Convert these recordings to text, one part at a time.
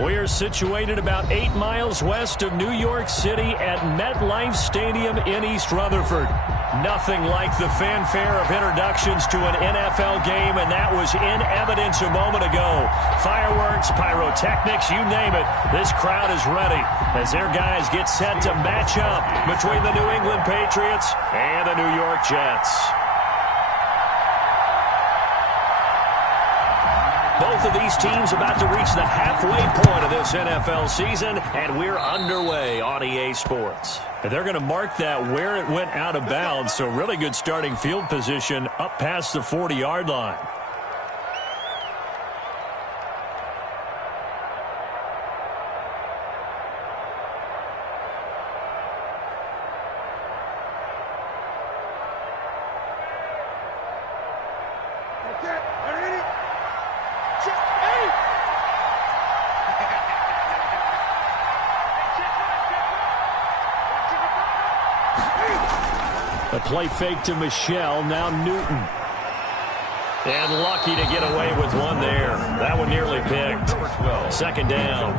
We are situated about 8 miles west of New York City at MetLife Stadium in East Rutherford. Nothing like the fanfare of introductions to an NFL game, and that was in evidence a moment ago. Fireworks, pyrotechnics, you name it. This crowd is ready as their guys get set to match up between the New England Patriots and the New York Jets. Both of these teams about to reach the halfway point of this NFL season, and we're underway on EA Sports. And they're going to mark that where it went out of bounds, so really good starting field position up past the 40-yard line. A play fake to Michelle, now Newton. And lucky to get away with one there. That one nearly picked. Second down.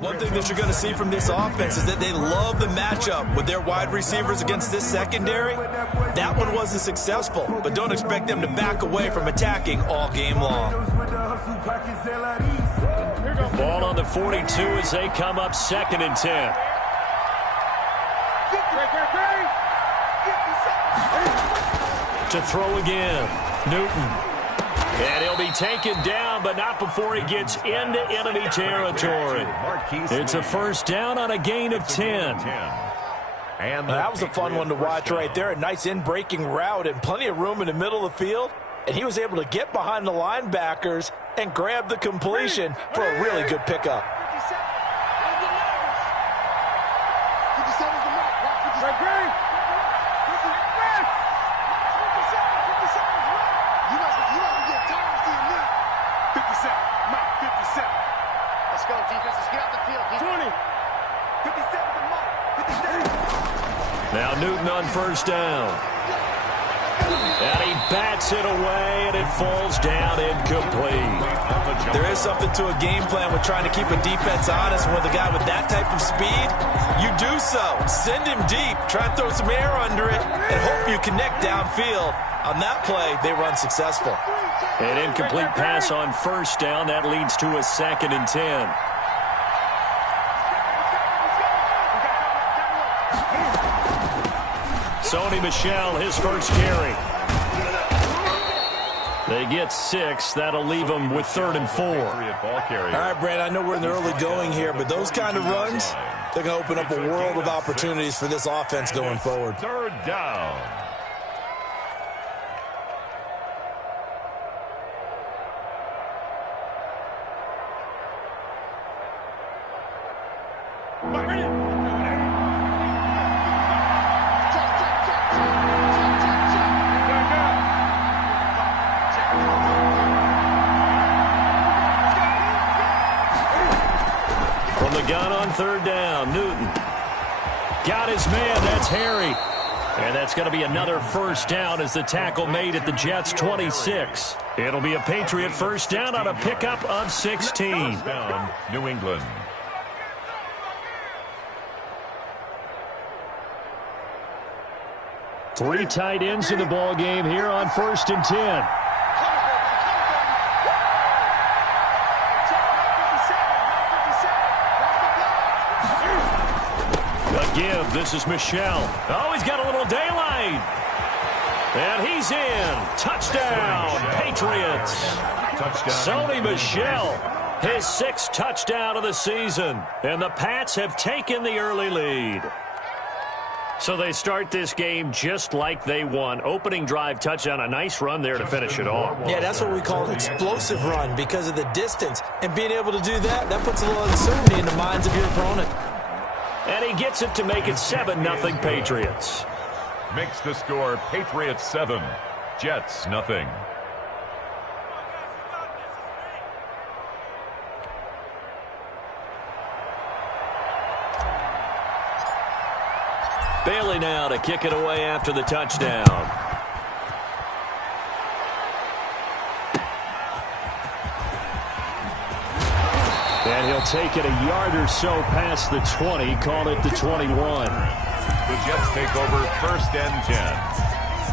One thing that you're going to see from this offense is that they love the matchup with their wide receivers against this secondary. That one wasn't successful, but don't expect them to back away from attacking all game long. Ball on the 42 as they come up 2nd and 10. To throw again, Newton. And he'll be taken down, but not before he gets into enemy territory. It's a first down on a gain of 10. And that was a fun one to watch right there. A nice in-breaking route and plenty of room in the middle of the field. And he was able to get behind the linebackers and grab the completion for a really good pickup. Now Newton on first down. And he bats it away, and it falls down incomplete. There is something to a game plan with trying to keep a defense honest. With a guy with that type of speed, you do so. Send him deep, try and throw some air under it, and hope you connect downfield. On that play, they were unsuccessful. An incomplete pass on first down. That leads to a 2nd and 10. Sony Michel, his first carry. They get 6. That'll leave them with 3rd and 4. All right, Brad, I know we're in the early going here, but those kind of runs, they're going to open up a world of opportunities for this offense going forward. 3rd down. Gun on 3rd down. Newton got his man. That's Harry. And that's going to be another first down as the tackle made at the Jets' 26. It'll be a Patriot first down on a pickup of 16. Down, New England. Three tight ends in the ball game here on 1st and 10. A give. This is Michel. Oh, he's got a little daylight. And he's in. Touchdown, Patriots. Sony Michel, his 6th touchdown of the season. And the Pats have taken the early lead. So they start this game just like they won. Opening drive touchdown, a nice run there to finish it off. Yeah, that's what we call an explosive run because of the distance. And being able to do that, that puts a little uncertainty in the minds of your opponent. And he gets it to make it 7-0 Patriots. Makes the score Patriots 7, Jets nothing. Bailey now to kick it away after the touchdown. And he'll take it a yard or so past the 20, call it the 21. The Jets take over 1st and 10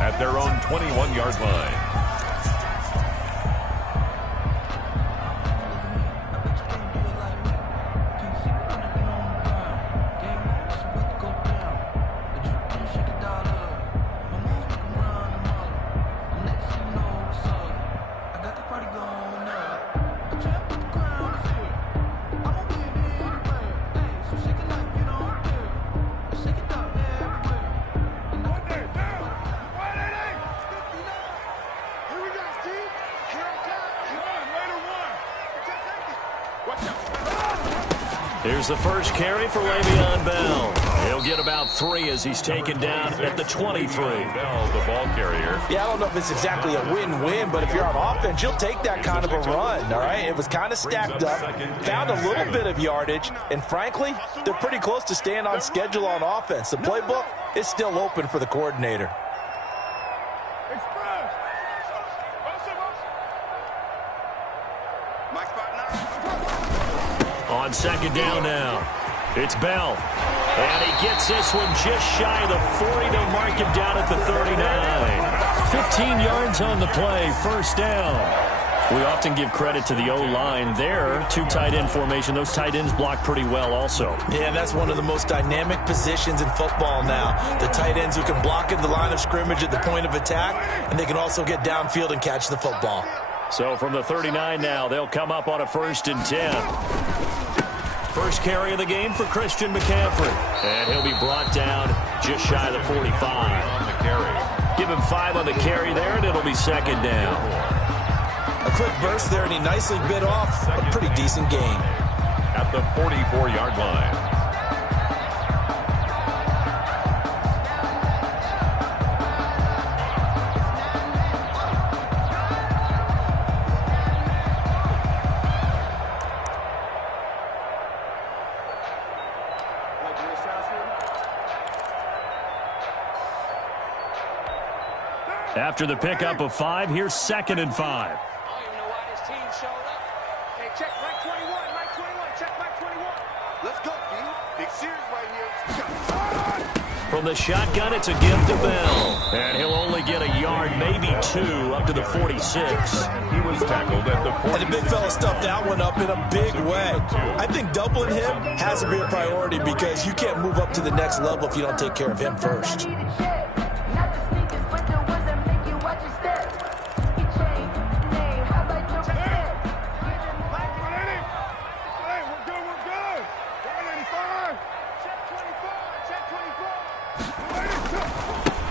at their own 21-yard line. Here's the first carry for Le'Veon Bell. He'll get about 3 as he's taken down at the 23. Bell, the ball carrier. Yeah, I don't know if it's exactly a win-win, but if you're on offense, you'll take that kind of a run, all right? It was kind of stacked up, found a little bit of yardage, and frankly, they're pretty close to staying on schedule on offense. The playbook is still open for the coordinator. On 2nd down now, it's Bell. And he gets this one just shy of the 40. They'll mark him down at the 39. 15 yards on the play, 1st down. We often give credit to the O-line there. 2 tight end formation. Those tight ends block pretty well also. Yeah, that's one of the most dynamic positions in football now. The tight ends who can block at the line of scrimmage at the point of attack, and they can also get downfield and catch the football. So from the 39 now, they'll come up on a 1st and 10. First carry of the game for Christian McCaffrey. And he'll be brought down just shy of the 45. On the carry. Give him 5 on the carry there, and it'll be 2nd down. A quick burst there, and he nicely bit off a pretty decent gain. At the 44-yard line. After the pickup of 5, here's 2nd and 5. I don't even know why this team showed up. Hey, check Mike 21, Mike 21, check Mike 21. Let's go, D. Big series right here. From the shotgun, it's a gift to Bell. And he'll only get a yard, maybe 2, up to the 46. He was tackled at the 40. And the big fella stuffed that one up in a big way. I think doubling him has to be a priority because you can't move up to the next level if you don't take care of him first.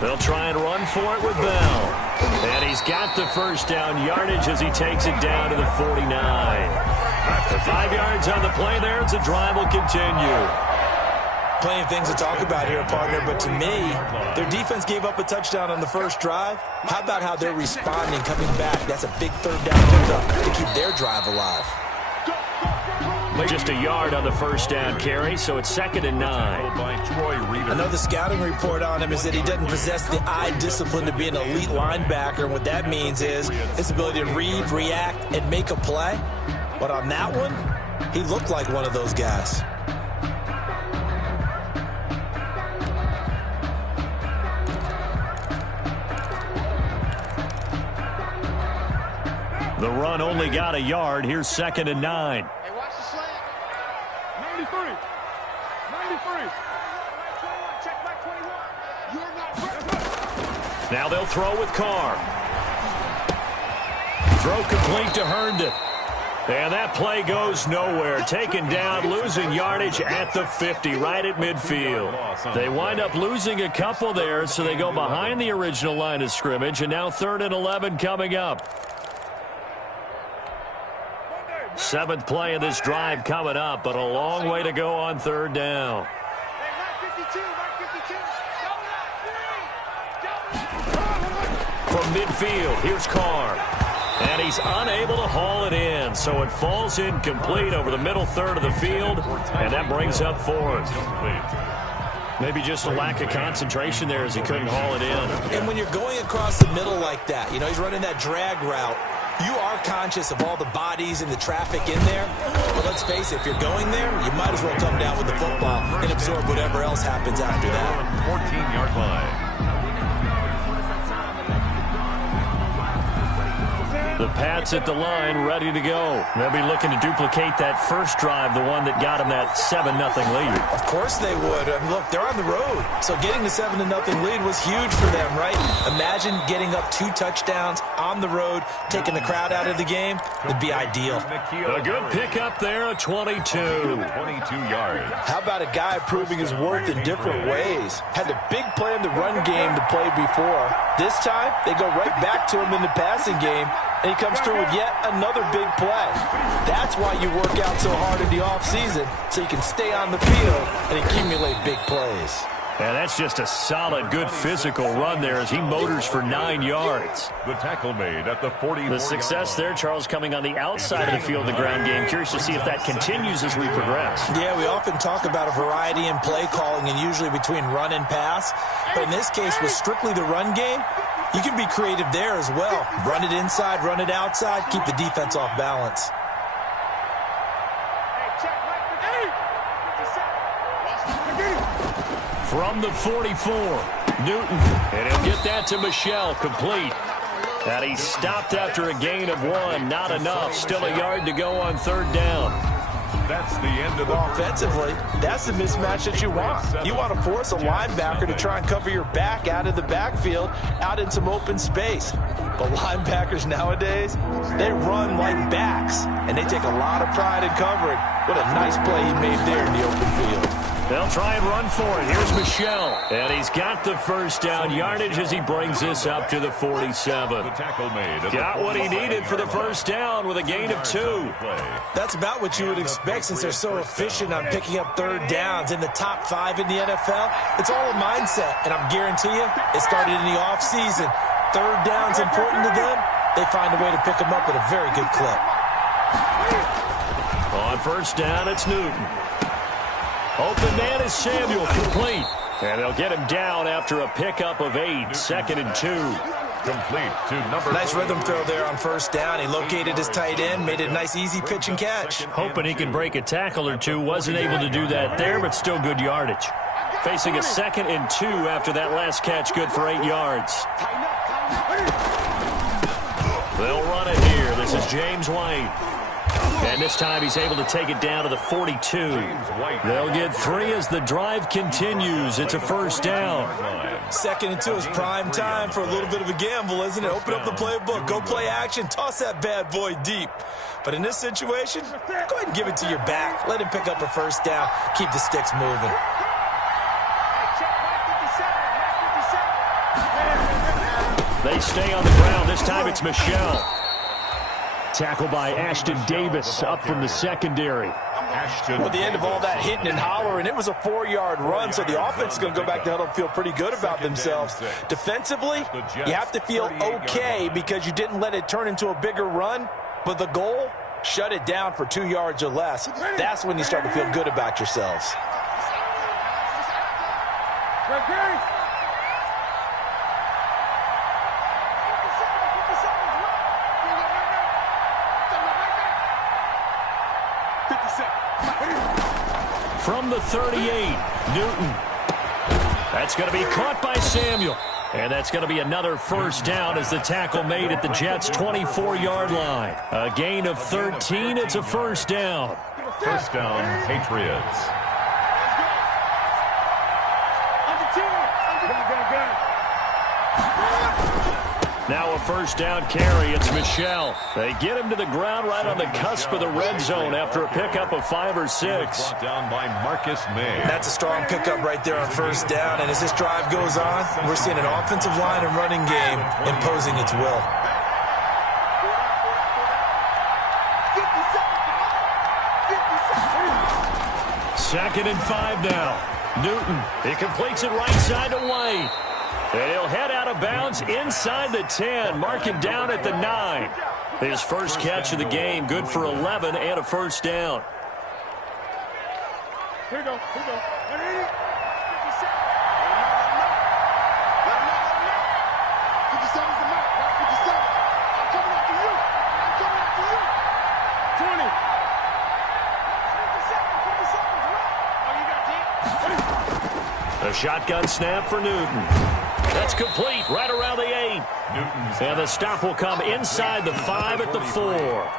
They'll try and run for it with Bell. And he's got the 1st down yardage as he takes it down to the 49. For 5 yards on the play there, the drive will continue. Plenty of things to talk about here, partner, but to me, their defense gave up a touchdown on the first drive. How about how they're responding, coming back? That's a big 3rd down pickup to keep their drive alive. Just a yard on the 1st down carry, so it's 2nd and 9. I know the scouting report on him is that he doesn't possess the eye discipline to be an elite linebacker, and what that means is his ability to read, react, and make a play. But on that one, he looked like one of those guys. The run only got a yard. Here's 2nd and 9. Hey, watch the slant. 93. 93. Check back 21. You're not ready. Now they'll throw with Carr. Throw complete to Herndon. And that play goes nowhere. Taken down, losing yardage at the 50, right at midfield. They wind up losing a couple there, so they go behind the original line of scrimmage, and now 3rd and 11 coming up. 7th play of this drive coming up, but a long way to go on 3rd down. From midfield, here's Carr. And he's unable to haul it in, so it falls incomplete over the middle third of the field, and that brings up 4th. Maybe just a lack of concentration there as he couldn't haul it in. And when you're going across the middle like that, you know, he's running that drag route, you are conscious of all the bodies and the traffic in there. But let's face it, if you're going there, you might as well come down with the football and absorb whatever else happens after that. 14-yard line. The Pats at the line, ready to go. They'll be looking to duplicate that first drive, the one that got them that 7-0 lead. Of course they would. I mean, look, they're on the road. So getting the 7-0 lead was huge for them, right? Imagine getting up 2 touchdowns on the road, taking the crowd out of the game. It'd be ideal. A good pickup there, a 22. 22 yards. How about a guy proving his worth in different ways? Had a big play in the run game to play before. This time, they go right back to him in the passing game. And he comes through with yet another big play. That's why you work out so hard in the offseason, so you can stay on the field and accumulate big plays. And that's just a solid, good physical run there as he motors for 9 yards. The tackle made at the 40. The success there, Charles, coming on the outside of the field, the ground game. Curious to see if that continues as we progress. Yeah, we often talk about a variety in play calling and usually between run and pass. But in this case, with strictly the run game, you can be creative there as well. Run it inside, run it outside, keep the defense off balance. From the 44, Newton, and he'll get that to Michelle, complete. And he's stopped after a gain of 1, not enough. Still a yard to go on 3rd down. That's the end of the offensively. That's the mismatch that you want. You want to force a linebacker to try and cover your back out of the backfield, out in some open space. But linebackers nowadays, they run like backs, and they take a lot of pride in covering. What a nice play he made there in the open field. They'll try and run for it. Here's Michelle. And he's got the first down yardage as he brings this up to the 47. The tackle made. Got what he needed for the first down with a gain of 2. That's about what you would expect since they're so efficient on picking up 3rd downs in the top 5 in the NFL. It's all a mindset, and I'm guarantee you it started in the offseason. 3rd down's important to them. They find a way to pick them up at a very good clip. On first down, it's Newton. Open man is Samuel, complete. And they'll get him down after a pickup of 8, 2nd and 2. Complete to number. Nice rhythm throw there on first down. He located his tight end, made it a nice easy pitch and catch. Hoping he could break a tackle or two. Wasn't able to do that there, but still good yardage. Facing a 2nd and 2 after that last catch, good for 8 yards. They'll run it here. This is James White. And this time he's able to take it down to the 42. They'll get 3 as the drive continues. It's a first down. 2nd and 2 is prime time for a little bit of a gamble, isn't it? Open up the playbook, go play action, toss that bad boy deep. But in this situation, go ahead and give it to your back. Let him pick up a first down. Keep the sticks moving. They stay on the ground. This time it's Michelle. Tackle by Ashton Davis up from the secondary. Well, at the end of all that hitting and hollering, it was a 4-yard run, so the offense is going to go back to huddle and feel pretty good about themselves. Defensively, you have to feel okay because you didn't let it turn into a bigger run, but the goal, shut it down for 2 yards or less. That's when you start to feel good about yourselves. From the 38, Newton. That's going to be caught by Samuel. And that's going to be another first down as the tackle made at the Jets' 24-yard line. A gain of 13. It's a first down. First down, Patriots. Now a first down carry. It's Michel. They get him to the ground right on the cusp of the red zone after a pickup of 5 or 6. Brought down by Marcus May. That's a strong pickup right there on first down. And as this drive goes on, we're seeing an offensive line and running game imposing its will. Second and 5 now. Newton, he completes it right side to White. And he'll head out of bounds inside the 10, mark him down at the 9. His first catch of the game, good for 11 and a first down. Here we go. 57. 57's the mark. 57. I'm coming after you. 20. 57's right. Oh, you got deep? A shotgun snap for Newton. That's complete right around the 8. And the stop will come inside the 5 at the 4.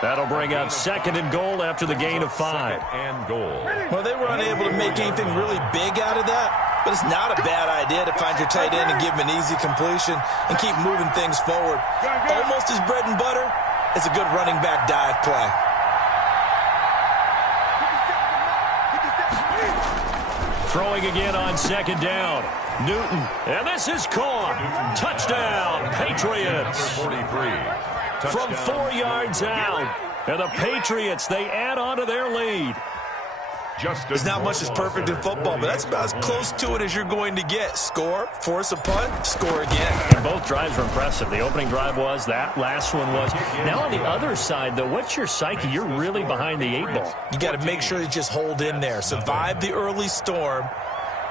That'll bring up second and goal after the gain of 5. And goal. Well, they were unable to make anything really big out of that, but it's not a bad idea to find your tight end and give him an easy completion and keep moving things forward. Almost as bread and butter as a good running back dive play. Throwing again on second down. Newton, and this is caught. Touchdown, Patriots. 43. From 4 yards out. And the Patriots, they add on to their lead. There's not much that's perfect in football, but that's about as close to it as you're going to get. Score, force a punt, score again. And both drives were impressive. The opening drive was, that last one was. Now on the other side, though, what's your psyche? You're really behind the 8 ball. You got to make sure you just hold in there. Survive the early storm,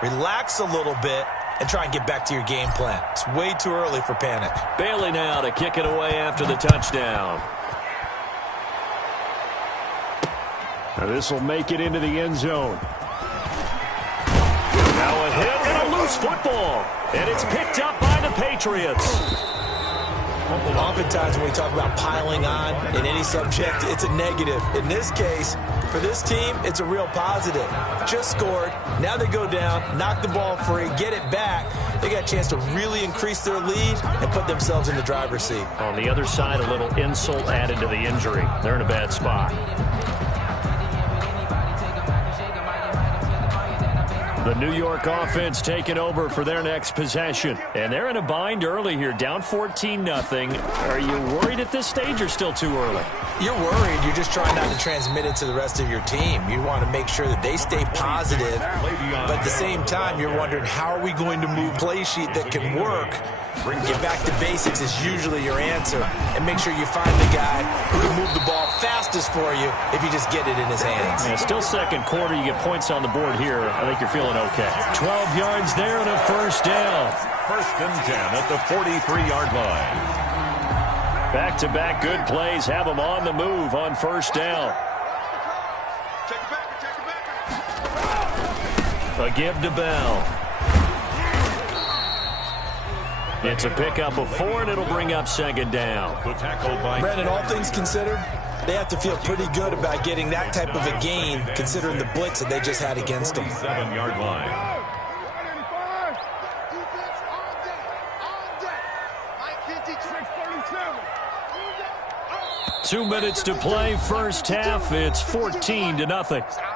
relax a little bit, and try and get back to your game plan. It's way too early for panic. Bailey now to kick it away after the touchdown. Now this will make it into the end zone. Now a hit and a loose football. And it's picked up by the Patriots. Oftentimes when we talk about piling on in any subject, it's a negative. In this case, for this team, it's a real positive. Just scored. Now they go down, knock the ball free, get it back. They got a chance to really increase their lead and put themselves in the driver's seat. On the other side, a little insult added to the injury. They're in a bad spot. The New York offense taking over for their next possession. And they're in a bind early here, down 14-0. Are you worried at this stage or still too early? You're worried. You're just trying not to transmit it to the rest of your team. You want to make sure that they stay positive. But at the same time, you're wondering, how are we going to move play sheet that can work? Get back to basics is usually your answer. And make sure you find the guy who can move the ball fastest for you if you just get it in his hands. Yeah, still second quarter. You get points on the board here. I think you're feeling okay. 12 yards there and a first down. First and 10 at the 43-yard line. Back-to-back good plays have them on the move on first down. A give to Bell. It's a pickup of 4, and it'll bring up second down. Brandon, all things considered, they have to feel pretty good about getting that type of a gain, considering the blitz that they just had against them. 7-yard line. 2 minutes to play, first half. It's 14-0.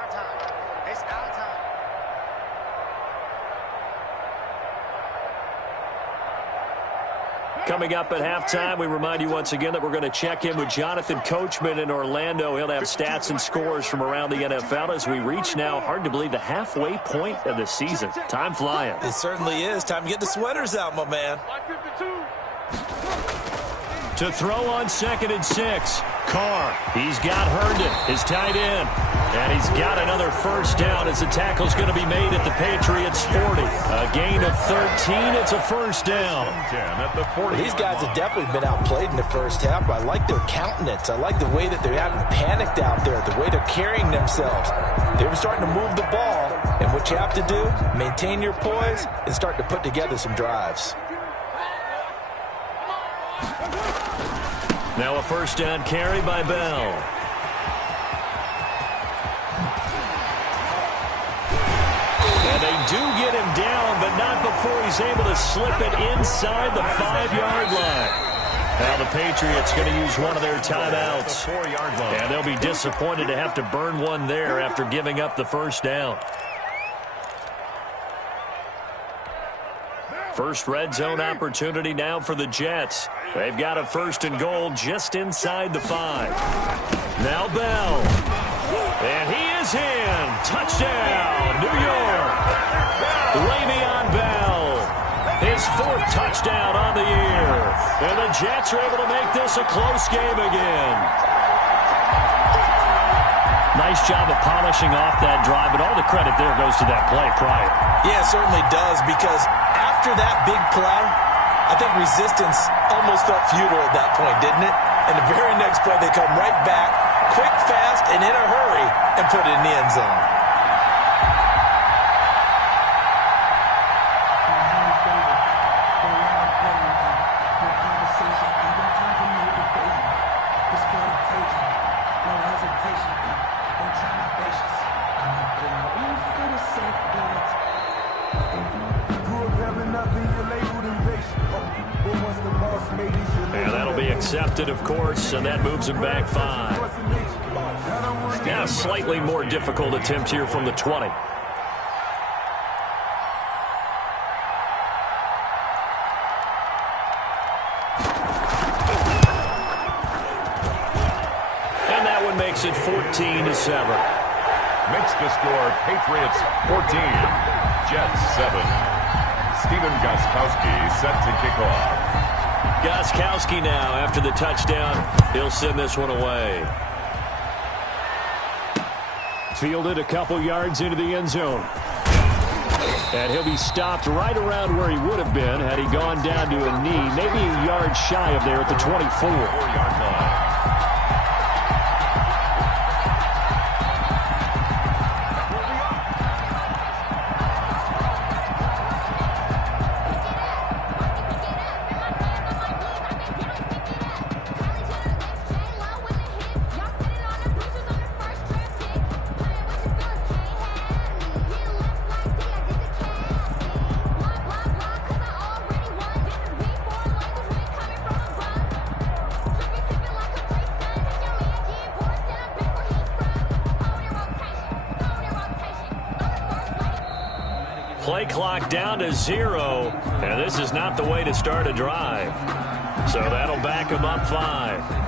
Coming up at halftime, we remind you once again that we're going to check in with Jonathan Coachman in Orlando. He'll have stats and scores from around the NFL as we reach now, hard to believe, the halfway point of the season. Time flying. It certainly is. Time to get the sweaters out, my man. To throw on second and 6. Carr, he's got Herndon, his tight end. And he's got another first down as the tackle's going to be made at the Patriots' 40. A gain of 13. It's a first down. These guys have definitely been outplayed in the first half, but I like their countenance. I like the way that they haven't panicked out there, the way they're carrying themselves. They were starting to move the ball, and what you have to do, maintain your poise and start to put together some drives. Now a first down carry by Bell. And they do get him down, but not before he's able to slip it inside the 5-yard line. Now the Patriots going to use one of their timeouts. And they'll be disappointed to have to burn one there after giving up the first down. First red zone opportunity now for the Jets. They've got a first and goal just inside the 5. Now Bell. And he is in. Touchdown, New York. Le'Veon Bell. His 4th touchdown on the year. And the Jets are able to make this a close game again. Nice job of polishing off that drive, but all the credit there goes to that play prior. Yeah, it certainly does, because after that big play, I think resistance almost felt futile at that point, didn't it? And the very next play, they come right back, quick, fast, and in a hurry, and put it in the end zone. And that'll be accepted, of course, and that moves him back 5. Now a slightly more difficult attempt here from the 20. And that one makes it 14-7. Makes the score Patriots 14, Jets 7. Steven Gostkowski set to kick off. Gostkowski now, after the touchdown, he'll send this one away. Fielded a couple yards into the end zone. And he'll be stopped right around where he would have been had he gone down to a knee, maybe a yard shy of there at the 24. 4-yard line. Play clock down to 0, and this is not the way to start a drive. So that'll back him up 5.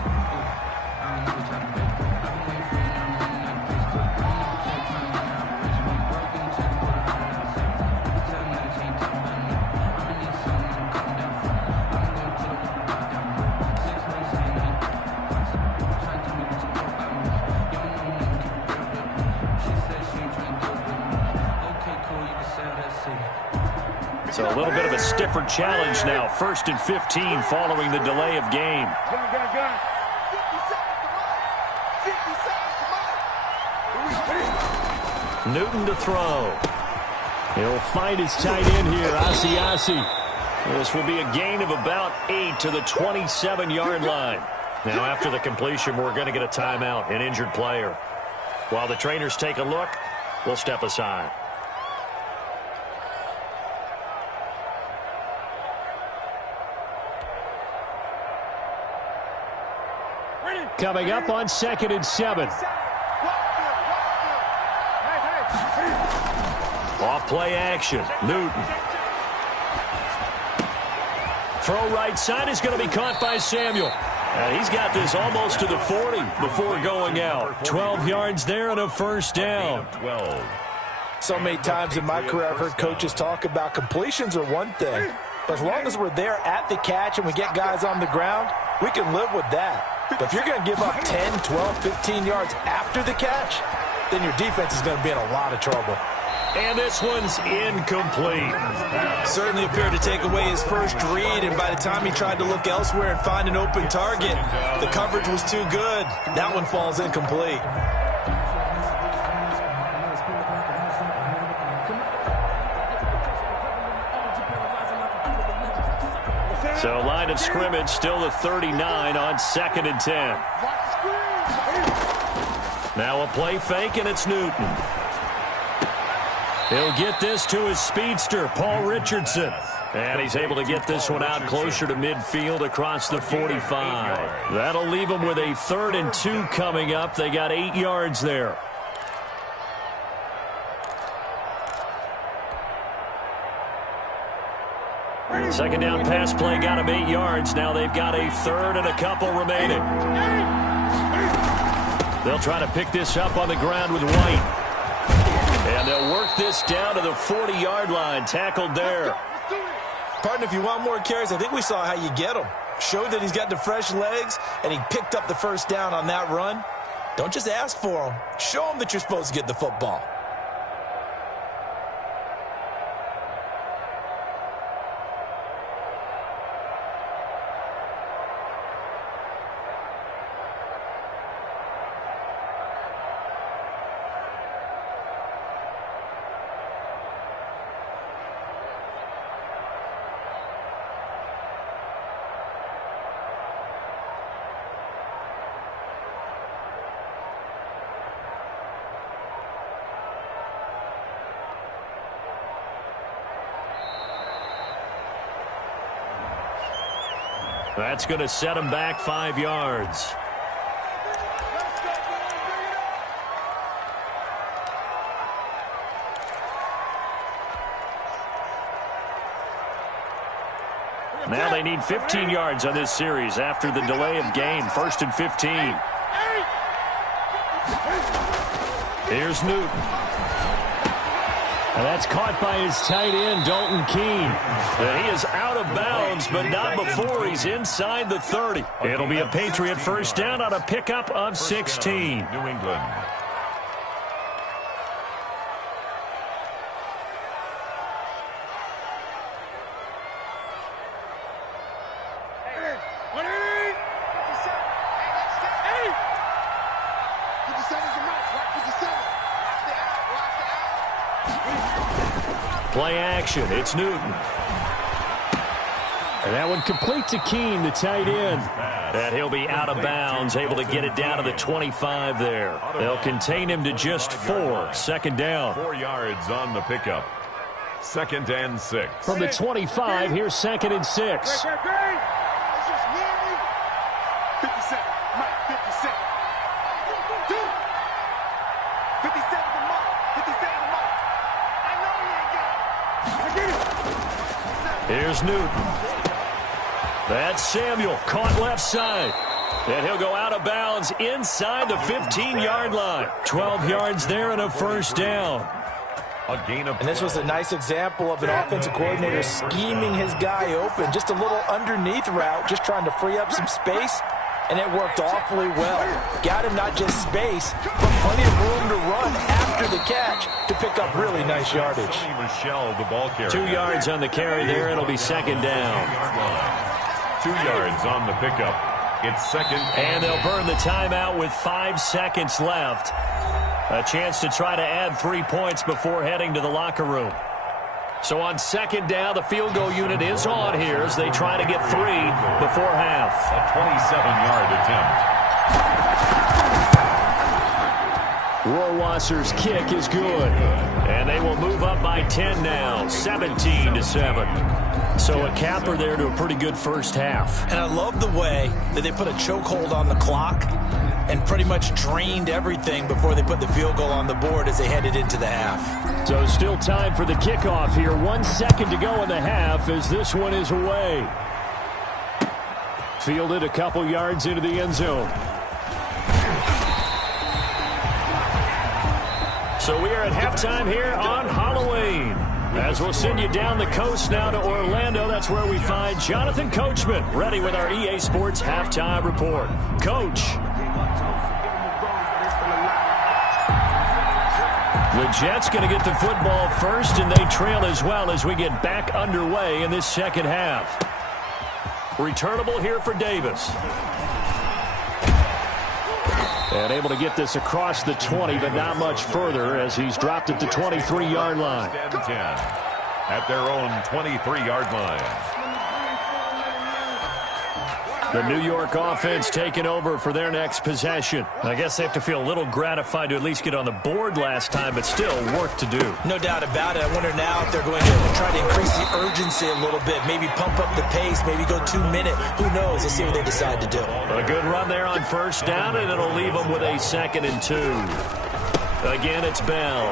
So a little bit of a stiffer challenge now. 1st and 15 following the delay of game. Newton to throw. He'll find his tight end here, Asiasi. This will be a gain of about 8 to the 27-yard line. Now after the completion, we're going to get a timeout, an injured player. While the trainers take a look, we'll step aside. Coming up on 2nd and 7. Off play action. Newton. Throw right side is going to be caught by Samuel. And he's got this almost to the 40 before going out. 12 yards there and a first down. 12. So many times in my career I've heard coaches talk about completions are one thing. But as long as we're there at the catch and we get guys on the ground, we can live with that. But if you're going to give up 10, 12, 15 yards after the catch, then your defense is going to be in a lot of trouble. And this one's incomplete. Certainly appeared to take away his first read, and by the time he tried to look elsewhere and find an open target, the coverage was too good. That one falls incomplete. So line of scrimmage still the 39 on 2nd and 10. Now a play fake, and it's Newton. He'll get this to his speedster, Paul Richardson. And he's able to get this one out closer to midfield across the 45. That'll leave them with a 3rd and 2 coming up. They got 8 yards there. Second down pass play got him 8 yards. Now they've got a 3rd and a couple remaining. They'll try to pick this up on the ground with White. And they'll work this down to the 40-yard line. Tackled there. Partner, if you want more carries, I think we saw how you get him. Showed that he's got the fresh legs, and he picked up the first down on that run. Don't just ask for him. Show him that you're supposed to get the football. That's going to set him back 5 yards. Now they need 15 yards on this series after the delay of game. 1st and 15. Here's Newton. And that's caught by his tight end, Dalton Keene. And he is out of bounds, but not before he's inside the 30. It'll be a Patriot first down on a pickup of 16. New England. Play action. It's Newton. And that one complete to Keene, the tight end. And he'll be out of bounds, able to get it down to the 25 there. They'll contain him to just 4. Second down. 4 yards on the pickup. 2nd and 6. From the 25, here's 2nd and 6. Here's Newton. That's Samuel, caught left side. And he'll go out of bounds inside the 15-yard line. 12 yards there and a first down. A gain of And this was a nice example of an offensive coordinator scheming his guy open. Just a little underneath route, just trying to free up some space. And it worked awfully well. Got him not just space, but plenty of room to run after the catch to pick up really nice yardage. Michelle, the ball carrier. 2 yards on the carry there. It'll be second down. 2 yards on the pickup. It's 2nd. And they'll burn the timeout with 5 seconds left. A chance to try to add 3 points before heading to the locker room. So on second down, the field goal unit is on here as they try to get 3 before half. A 27-yard attempt. Rohrwasser's kick is good. And they will move up by 10 now, 17-7. So a capper there to a pretty good first half. And I love the way that they put a chokehold on the clock and pretty much drained everything before they put the field goal on the board as they headed into the half. So still time for the kickoff here. 1 second to go in the half as this one is away. Fielded a couple yards into the end zone. So we are at halftime here on Halloween. As we'll send you down the coast now to Orlando, that's where we find Jonathan Coachman ready with our EA Sports Halftime Report. Coach. The Jets going to get the football first, and they trail as well as we get back underway in this second half. Returnable here for Davis. And able to get this across the 20, but not much further as he's dropped at the 23-yard line. At their own 23-yard line. The New York offense taking over for their next possession. I guess they have to feel a little gratified to at least get on the board last time, but still work to do. No doubt about it. I wonder now if they're going to try to increase the urgency a little bit, maybe pump up the pace, maybe go 2 minute. Who knows? Let's see what they decide to do. A good run there on first down, and it'll leave them with a 2nd and 2. Again, it's Bell.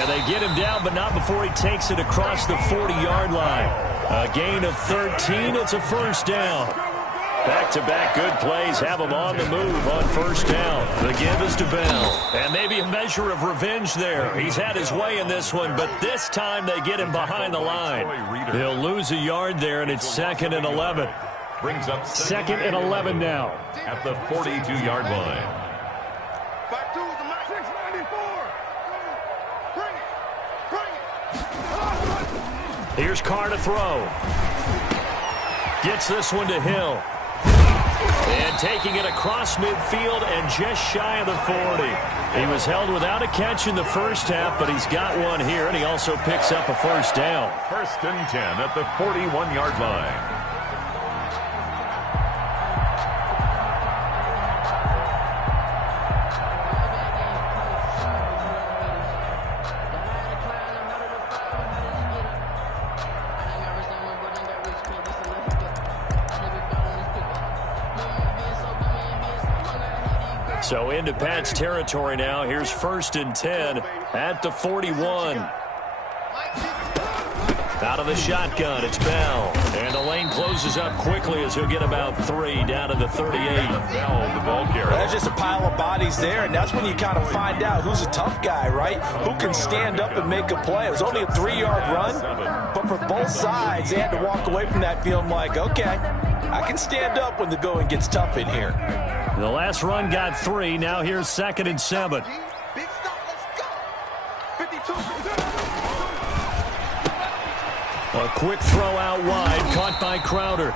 And they get him down, but not before he takes it across the 40-yard line. A gain of 13. It's a first down. Back-to-back good plays have him on the move on first down. The give is to Bell. And maybe a measure of revenge there. He's had his way in this one, but this time they get him behind the line. He'll lose a yard there, and it's 2nd and 11. Brings up 2nd and 11 now. At the 42-yard line. Back to the max 694. Bring it. Here's Carr to throw. Gets this one to Hill. And taking it across midfield and just shy of the 40. He was held without a catch in the first half, but he's got one here, and he also picks up a first down. 1st and 10 at the 41-yard line. So into Pat's territory now. Here's 1st and 10 at the 41. Out of the shotgun, it's Bell. And the lane closes up quickly as he'll get about 3 down to the 38. Bell, the ball carrier. There's just a pile of bodies there, and that's when you kind of find out who's a tough guy, right? Who can stand up and make a play. It was only a 3-yard run, but for both sides, they had to walk away from that feeling like, okay, I can stand up when the going gets tough in here. The last run got 3. Now here's 2nd and 7. Big stop. Let's go. 52. A quick throw out wide, caught by Crowder.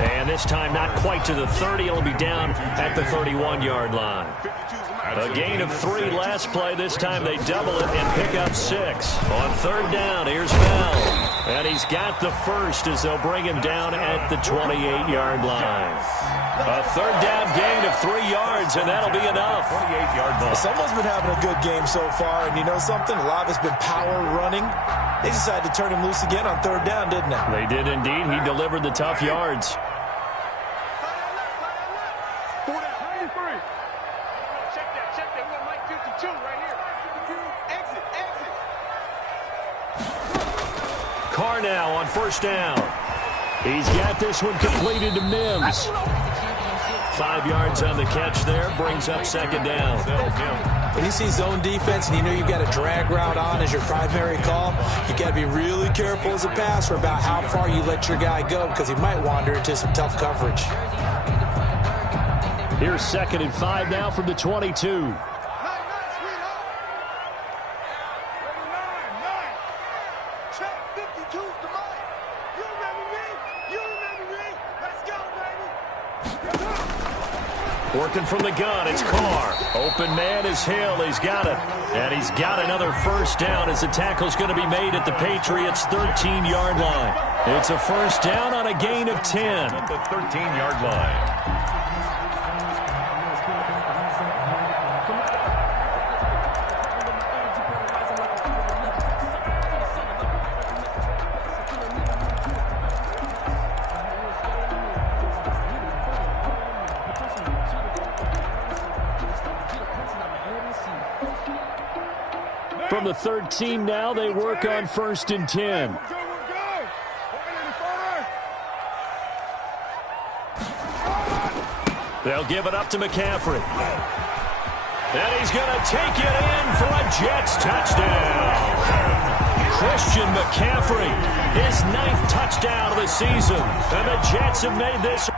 And this time not quite to the 30. It'll be down at the 31-yard line. A gain of 3 last play. This time they double it and pick up 6. On 3rd down, here's Bell. And he's got the first as they'll bring him down at the 28-yard line. A 3rd down gain of 3 yards, and that'll be enough. 28-yard line. Someone's been having a good game so far, and you know something? A lot of it's been power running. They decided to turn him loose again on 3rd down, didn't they? They did indeed. He delivered the tough yards. Carr now on first down. He's got this one completed to Mims. 5 yards on the catch there, brings up 2nd down. When you see zone defense and you know you've got a drag route on as your primary call, you got to be really careful as a passer about how far you let your guy go because he might wander into some tough coverage. Here's 2nd and 5 now from the 22. Working from the gun, it's Carr. Open man is Hill. He's got it. And he's got another first down as the tackle's going to be made at the Patriots' 13-yard line. It's a first down on a gain of 10. At the 13-yard line. From the 13 now, they work on 1st and 10. They'll give it up to McCaffrey. And he's going to take it in for a Jets touchdown. Christian McCaffrey, his 9th touchdown of the season. And the Jets have made this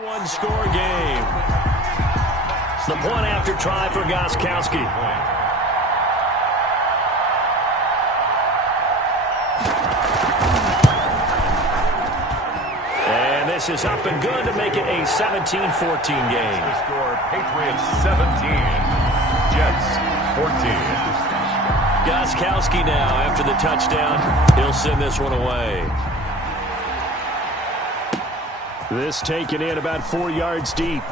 One-score game. The point after try for Gostkowski. And this is up and good to make it a 17-14 game. The score, Patriots 17, Jets 14. Gostkowski now after the touchdown. He'll send this one away. This taken in about 4 yards deep.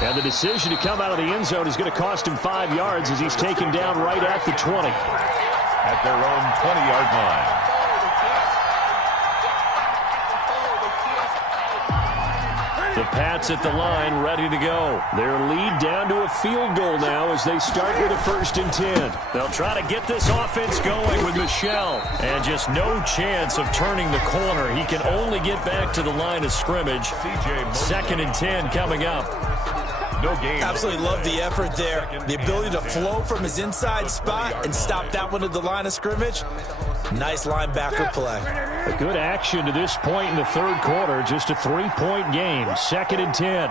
And the decision to come out of the end zone is going to cost him 5 yards as he's taken down right at the 20. At their own 20-yard line. The Pats at the line, ready to go. Their lead down to a field goal now as they start with a 1st and 10. They'll try to get this offense going with Michel. And just no chance of turning the corner. He can only get back to the line of scrimmage. 2nd and 10 coming up. No game. Absolutely love the effort there. The ability to flow from his inside spot and stop that one at the line of scrimmage. Nice linebacker play. A good action to this point in the 3rd quarter. Just a 3-point game. 2nd and 10.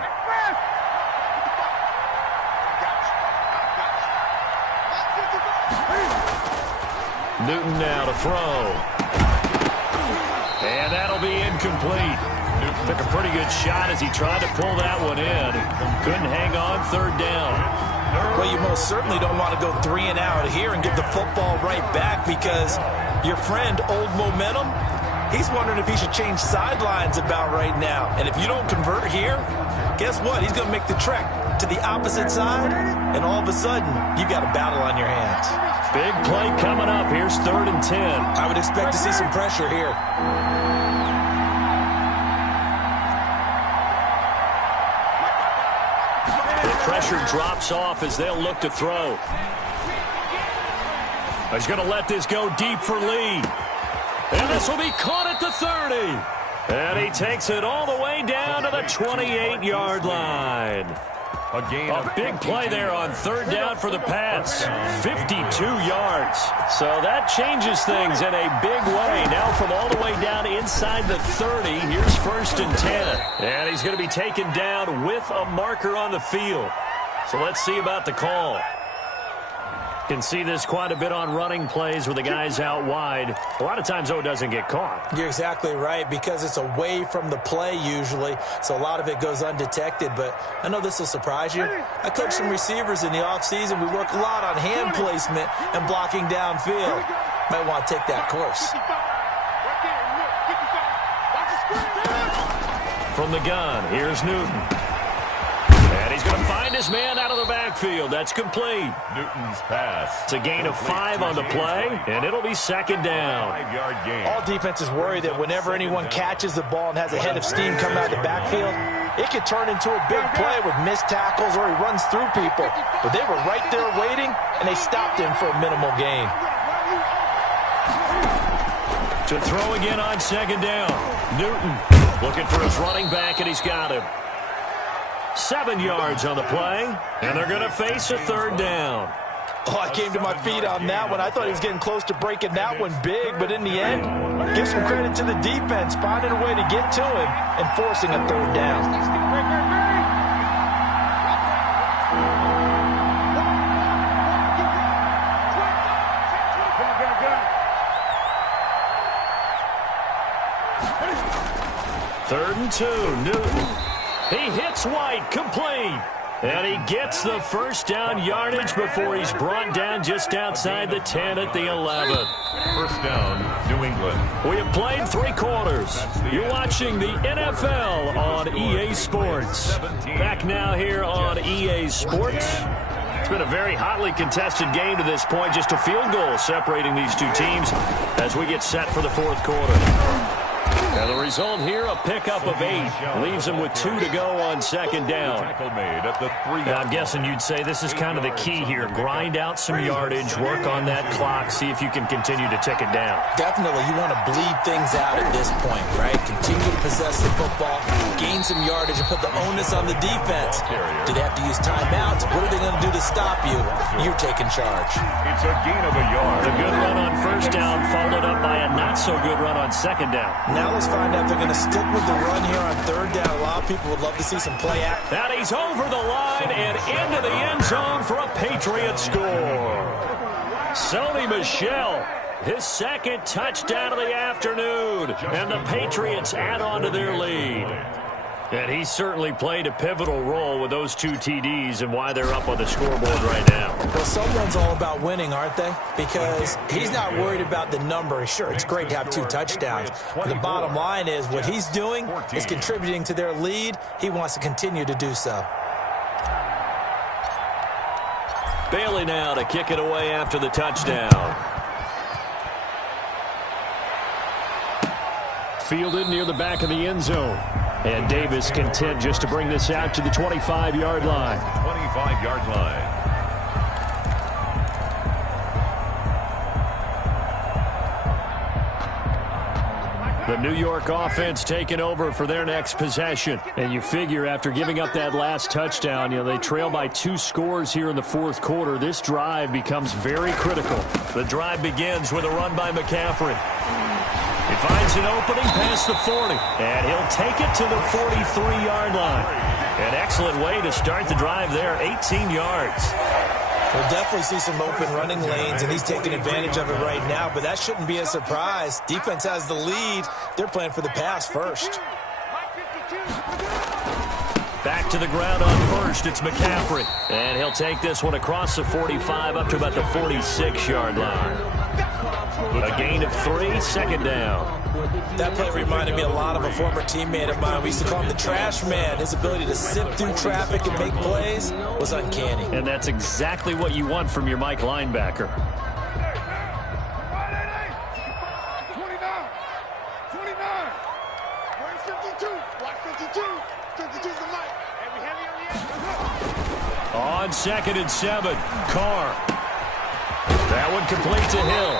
Newton now to throw. And that'll be incomplete. Newton took a pretty good shot as he tried to pull that one in. Couldn't hang on 3rd down. Well, you most certainly don't want to go 3 and out here and give the football right back because your friend, Old Momentum, he's wondering if he should change sidelines about right now. And if you don't convert here, guess what? He's going to make the trek to the opposite side, and all of a sudden, you got a battle on your hands. Big play coming up. Here's 3rd and 10. I would expect to see some pressure here. The pressure drops off as they'll look to throw. He's going to let this go deep for Lee. And this will be caught at the 30. And he takes it all the way down to the 28-yard line. A big play there on 3rd down for the Pats. 52 yards. So that changes things in a big way. Now from all the way down inside the 30, here's 1st and 10. And he's going to be taken down with a marker on the field. So let's see about the call. Can see this quite a bit on running plays with the guys out wide. A lot of times, though, it doesn't get caught. You're exactly right because it's away from the play usually, so a lot of it goes undetected. But I know this will surprise you. I coach some receivers in the offseason. We work a lot on hand placement and blocking downfield. Might want to take that course. From the gun, here's Newton. And he's going to find his man out of the backfield. That's complete. Newton's pass. It's a gain of 5 on the play, and it'll be 2nd down. 5-yard gain. All defenses worry that whenever anyone catches the ball and has a head of steam coming out of the backfield, it could turn into a big play with missed tackles or he runs through people. But they were right there waiting, and they stopped him for a minimal gain. To throw again on 2nd down. Newton looking for his running back, and he's got him. 7 yards on the play, and they're going to face a 3rd down. Oh, I came to my feet on that one. I thought he was getting close to breaking that one big, but in the end, give some credit to the defense, finding a way to get to him and forcing a 3rd down. Third and 2, Newton. He hits White, complete. And he gets the 1st down yardage before he's brought down just outside the 10 at the 11. 1st down, New England. We have played 3 quarters. You're watching the NFL on EA Sports. Back now here on EA Sports. It's been a very hotly contested game to this point. Just a field goal separating these two teams as we get set for the 4th quarter. And the result here, a pickup of 8. Leaves them with 2 to go on 2nd down. And I'm guessing you'd say this is kind of the key here. Grind out some yardage, work on that clock, see if you can continue to tick it down. Definitely, you want to bleed things out at this point, right? Continue to possess the football, gain some yardage, and put the onus on the defense. Do they have to use timeouts? What are they going to do to stop you? You're taking charge. It's a gain of a yard. A good run on first down, followed up by a not-so-good run on second down. Now let's find out if they're going to stick with the run here on third down. A lot of people would love to see some play action. And he's over the line and into the end zone for a Patriot score. Sony Michel, his second touchdown of the afternoon, and the Patriots add on to their lead. And he certainly played a pivotal role with those 2 TDs and why they're up on the scoreboard right now. Well, someone's all about winning, aren't they? Because he's not worried about the number. Sure, it's great to have 2 touchdowns. But the bottom line is what he's doing is contributing to their lead. He wants to continue to do so. Bailey now to kick it away after the touchdown. Fielded near the back of the end zone. And Davis content just to bring this out to the 25-yard line. 25-yard line. The New York offense taking over for their next possession. And you figure after giving up that last touchdown, they trail by 2 scores here in the fourth quarter. This drive becomes very critical. The drive begins with a run by McCaffrey. He finds an opening past the 40, and he'll take it to the 43-yard line. An excellent way to start the drive there, 18 yards. We'll definitely see some open running lanes, and he's taking advantage of it right now, but that shouldn't be a surprise. Defense has the lead. They're playing for the pass first. Back to the ground on first, it's McCaffrey. And he'll take this one across the 45 up to about the 46-yard line. A gain of 3, second down. That play reminded me a lot of a former teammate of mine. We used to call him the trash man. His ability to sift through traffic and make plays was uncanny. And that's exactly what you want from your Mike linebacker. 29. Where's 52? Watch 52. 52's the mic. And we heavy on the On 2nd and 7, Carr. That one complete to Hill.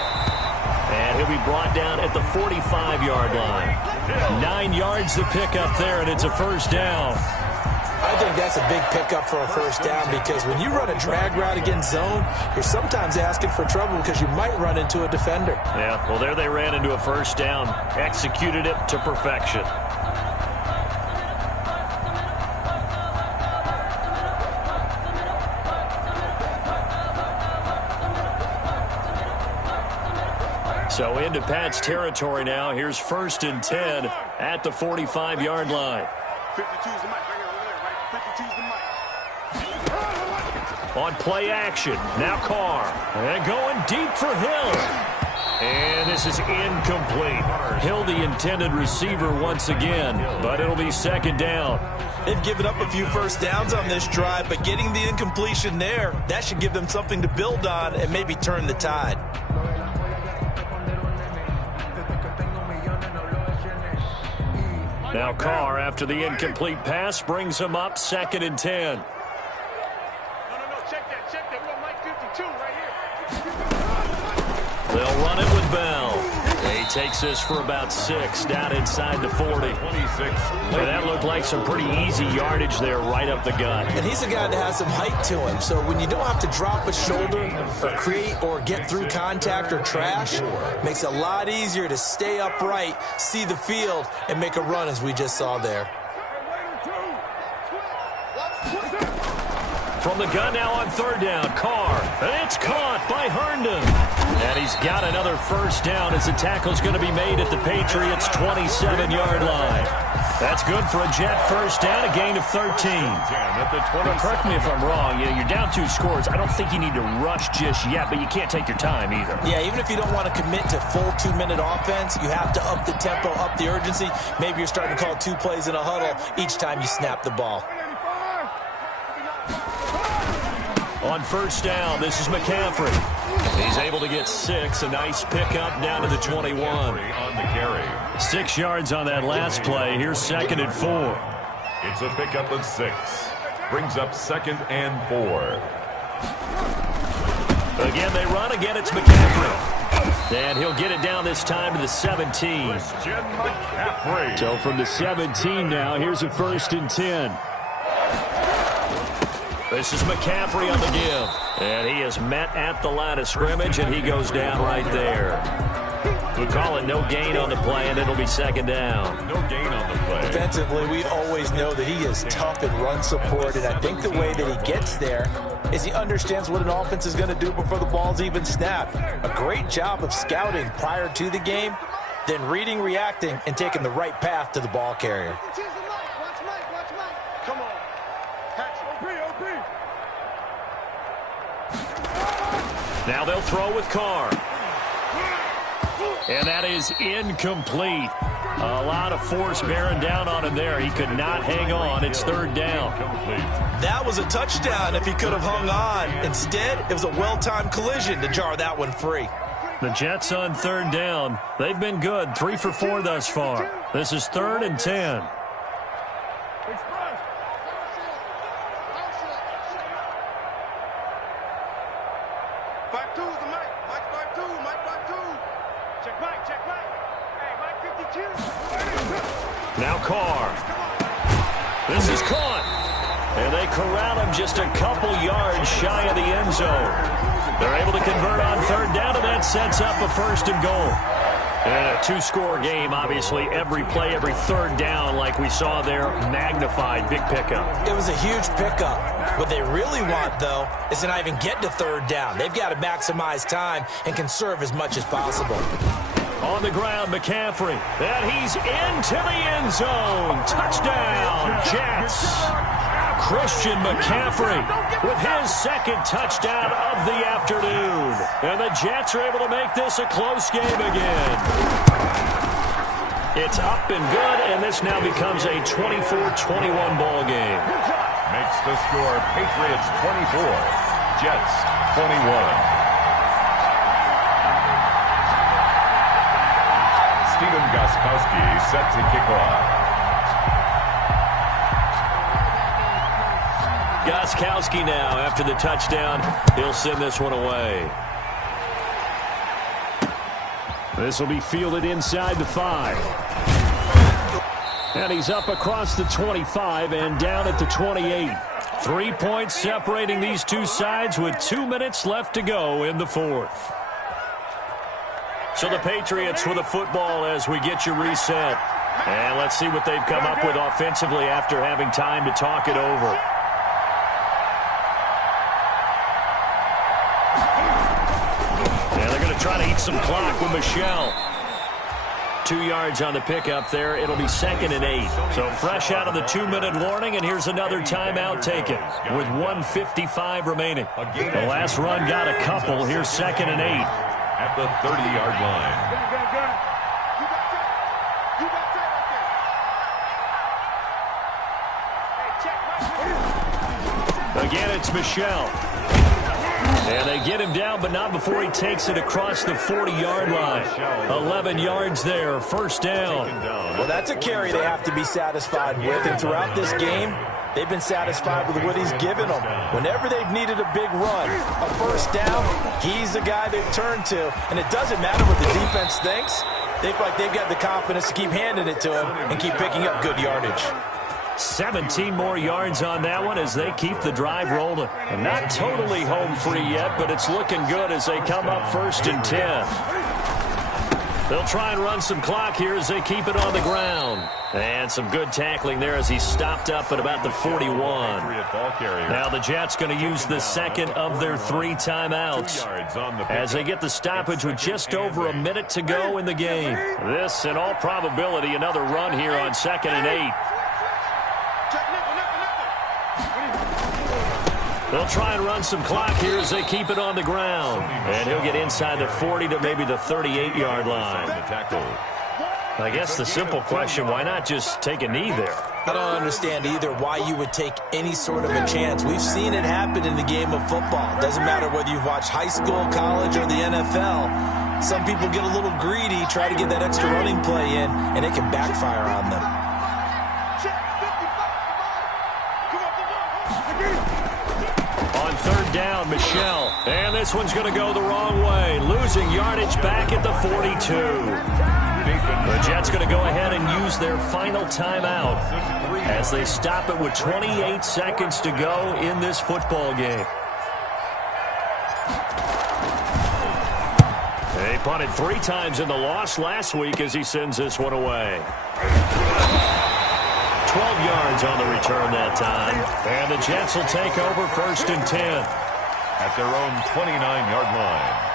And he'll be brought down at the 45-yard line. 9 yards to pick up there, and it's a first down. I think that's a big pickup for a first down because when you run a drag route against zone, you're sometimes asking for trouble because you might run into a defender. Yeah, well, there they ran into a first down. Executed it to perfection. So into Pat's territory now. Here's 1st and 10 at the 45-yard line. 52's the mic right here over there, right? 52's the mic. On play action, now Carr. And going deep for Hill. And this is incomplete. Hill, the intended receiver once again, but it'll be 2nd down. They've given up a few first downs on this drive, but getting the incompletion there, that should give them something to build on and maybe turn the tide. Now Carr, after the incomplete pass, brings him up 2nd and 10. No, check that. We got Mike 52 right here. They'll run it with Bell. He takes this for about 6 down inside the 40. 26. And that looked like some pretty easy yardage there right up the gut. And he's a guy that has some height to him, so when you don't have to drop a shoulder or create or get through contact or trash, makes it a lot easier to stay upright, see the field, and make a run as we just saw there. From the gun now on 3rd down, Carr. And it's caught by Herndon. And he's got another first down as the tackle's going to be made at the Patriots' 27-yard line. That's good for a Jet first down, a gain of 13. But correct me if I'm wrong, you're down 2 scores. I don't think you need to rush just yet, but you can't take your time either. Yeah, even if you don't want to commit to full 2-minute offense, you have to up the tempo, up the urgency. Maybe you're starting to call 2 plays in a huddle each time you snap the ball. On first down, this is McCaffrey. He's able to get 6. A nice pickup down to the 21. On the carry. 6 yards on that last play. Here's 2nd and 4. It's a pickup of 6. Brings up 2nd and 4. Again, they run. Again, it's McCaffrey. And he'll get it down this time to the 17. So from the 17 now, here's a 1st and 10. This is McCaffrey on the give. And he is met at the line of scrimmage, and he goes down right there. We'll call it no gain on the play, and it'll be 2nd down. No gain on the play. Defensively, we always know that he is tough in run support, and I think the way that he gets there is he understands what an offense is going to do before the ball's even snapped. A great job of scouting prior to the game, then reading, reacting, and taking the right path to the ball carrier. Come on. Now they'll throw with Carr. And that is incomplete. A lot of force bearing down on him there. He could not hang on. It's 3rd down. That was a touchdown if he could have hung on. Instead, it was a well-timed collision to jar that one free. The Jets on 3rd down. They've been good. 3 for 4 thus far. This is 3rd and 10. Now Carr. This is caught. And they corral him just a couple yards shy of the end zone. They're able to convert on 3rd down, and that sets up a 1st and goal. And a 2-score game, obviously, every play, every 3rd down, like we saw there, magnified, big pickup. It was a huge pickup. What they really want, though, is to not even get to 3rd down. They've got to maximize time and conserve as much as possible. On the ground, McCaffrey. And he's into the end zone. Touchdown, Jets. Christian McCaffrey with his 2nd touchdown of the afternoon. And the Jets are able to make this a close game again. It's up and good, and this now becomes a 24-21 ball game. Makes the score Patriots 24, Jets 21. Steven Gostkowski set to kick off. Gostkowski now, after the touchdown, he'll send this one away. This will be fielded inside the 5. And he's up across the 25 and down at the 28. 3 points separating these two sides with 2 minutes left to go in the 4th. So the Patriots with the football as we get you reset. And let's see what they've come up with offensively after having time to talk it over. And they're going to try to eat some clock with Michelle. 2 yards on the pickup there. It'll be 2nd and 8. So fresh out of the 2-minute warning, and here's another timeout taken with 1:55 remaining. The last run got a couple. Here's 2nd and 8. At the 30-yard line. Again, it's Michelle. And they get him down, but not before he takes it across the 40-yard line. 11 yards there, 1st down. Well, that's a carry they have to be satisfied with, and throughout this game, they've been satisfied with what he's given them. Whenever they've needed a big run, a 1st down, he's the guy they've turned to. And it doesn't matter what the defense thinks. They feel like they've got the confidence to keep handing it to him and keep picking up good yardage. 17 more yards on that one as they keep the drive rolling. And not totally home free yet, but it's looking good as they come up 1st and 10. They'll try and run some clock here as they keep it on the ground. And some good tackling there as he stopped up at about the 41. Now the Jets going to use the 2nd of their 3 timeouts as they get the stoppage with just over a minute to go in the game. This, in all probability, another run here on 2nd and 8. They'll try and run some clock here as they keep it on the ground. And he'll get inside the 40 to maybe the 38-yard line. I guess the simple question, why not just take a knee there? I don't understand either why you would take any sort of a chance. We've seen it happen in the game of football. It doesn't matter whether you've watched high school, college, or the NFL. Some people get a little greedy, try to get that extra running play in, and it can backfire on them. On 3rd down, from Michelle. And this one's going to go the wrong way. Losing yardage back at the 42. The Jets going to go ahead and use their final timeout as they stop it with 28 seconds to go in this football game. They punted 3 times in the loss last week as he sends this one away. 12 yards on the return that time. And the Jets will take over 1st and 10. At their own 29-yard line.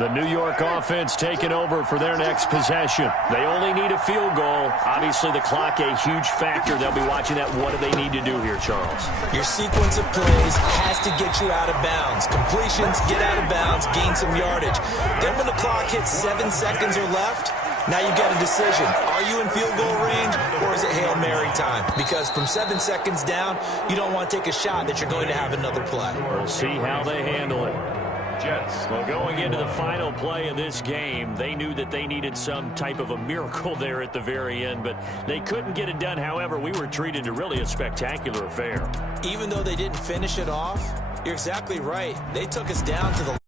The New York offense taking over for their next possession. They only need a field goal. Obviously, the clock a huge factor. They'll be watching that. What do they need to do here, Charles? Your sequence of plays has to get you out of bounds. Completions, get out of bounds, gain some yardage. Then when the clock hits 7 seconds or left, now you've got a decision. Are you in field goal range or is it Hail Mary time? Because from 7 seconds down, you don't want to take a shot that you're going to have another play. We'll see how they handle it. Jets. Well, going into the final play of this game, they knew that they needed some type of a miracle there at the very end, but they couldn't get it done. However, we were treated to really a spectacular affair. Even though they didn't finish it off, you're exactly right. They took us down to the